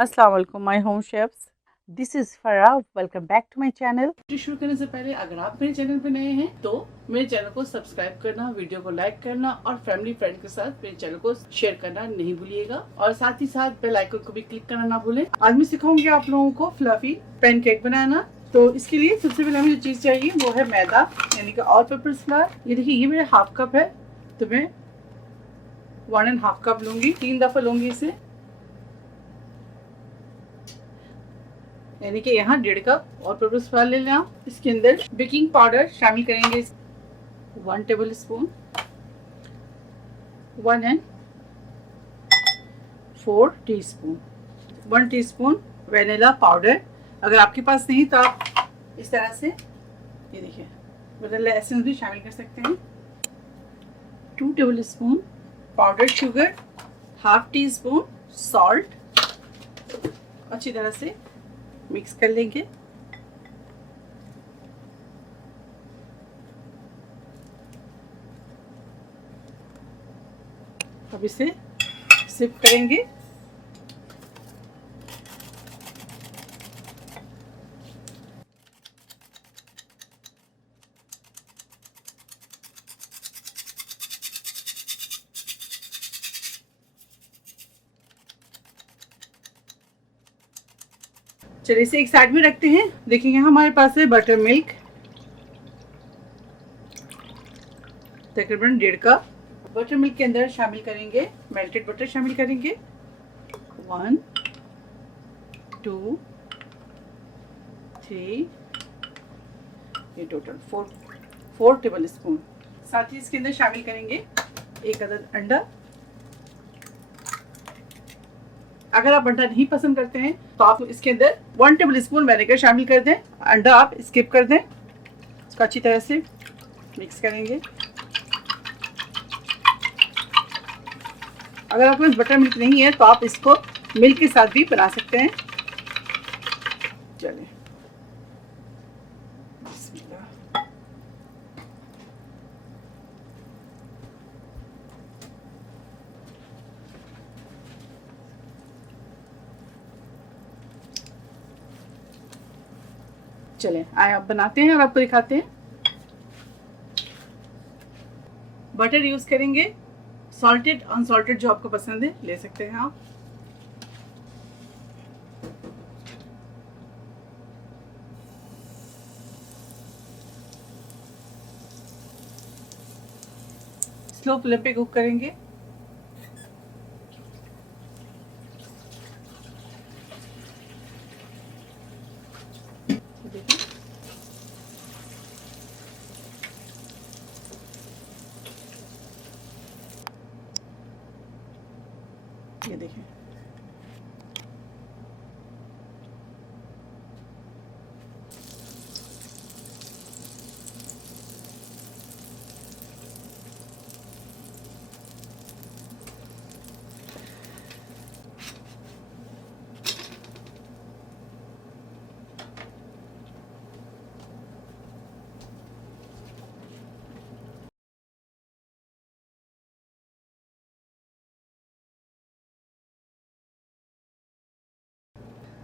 अस्सलाम वालेकुम my home chefs, this is Farah. Welcome back to my channel. शुरू करने से पहले अगर आप मेरे चैनल पे नए हैं तो मेरे चैनल को सब्सक्राइब करना, वीडियो को लाइक करना और फैमिली फ्रेंड के साथ मेरे चैनल को शेयर करना नहीं भूलिएगा और साथ ही साथ बेल आइकन को भी क्लिक करना ना भूलें। आज मैं सिखाऊंगी आप लोगों को फ्लफी पैनकेक बनाना। तो इसके लिए सबसे पहले हमें जो चीज चाहिए वो है मैदा, यानी कि ऑल पर्पस फ्लावर। ये देखिए, ये मेरा हाफ कप है तो मैं 1.5 कप लूंगी, 3 दफा लूंगी इसे, यानी कि यहाँ 1.5 कप और पर्पस फ्लावर ले लें आप। इसके अंदर बेकिंग पाउडर शामिल करेंगे 1 table spoon, 1 and 4 teaspoon, 1 teaspoon vanilla powder. अगर आपके पास नहीं तो आप इस तरह से, ये देखिए, वेनिला एसेंस भी शामिल कर सकते हैं। 2 table spoon powder sugar, half tea spoon salt. अच्छी तरह से मिक्स कर लेंगे। अब इसे सिप करेंगे। चलिए इसे एक साइड में रखते हैं। देखिए यहाँ हमारे पास है बटर मिल्क, तकरीबन 1.5 कप। बटर मिल्क के अंदर शामिल करेंगे मेल्टेड बटर, शामिल करेंगे 1 2 3, ये टोटल 4 टेबल स्पून। साथ ही इसके अंदर शामिल करेंगे 1 अदद अंडा। अगर आप अंडा नहीं पसंद करते हैं तो आप इसके अंदर 1 टेबल स्पून विनेगर शामिल कर दें, अंडा आप स्किप कर दें। इसको अच्छी तरह से मिक्स करेंगे। अगर आपके पास बटर मिल्क नहीं है तो आप इसको मिल्क के साथ भी बना सकते हैं। चलिए, चलें आए आप बनाते हैं और आपको दिखाते हैं। बटर यूज करेंगे, सॉल्टेड अनसॉल्टेड जो आपको पसंद है ले सकते हैं आप। स्लो फ्लेम पे कुक करेंगे। ये देखें,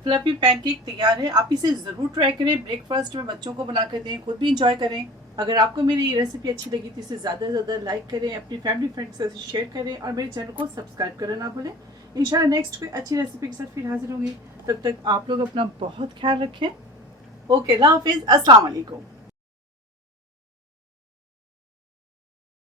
फ्लफी पैनकेक तैयार है। आप इसे ज़रूर ट्राई करें, ब्रेकफास्ट में बच्चों को बना कर दें, खुद भी इंजॉय करें। अगर आपको मेरी ये रेसिपी अच्छी लगी तो इसे ज़्यादा से ज़्यादा लाइक करें, अपनी फैमिली फ्रेंड्स के साथ शेयर करें और मेरे चैनल को सब्सक्राइब करना ना भूलें। इंशाल्लाह नेक्स्ट कोई अच्छी रेसिपी के साथ फिर हाजिर होंगी। तब तक आप लोग अपना बहुत ख्याल रखें। ओके, अल्लाह हाफिज़, अस्सलाम वालेकुम।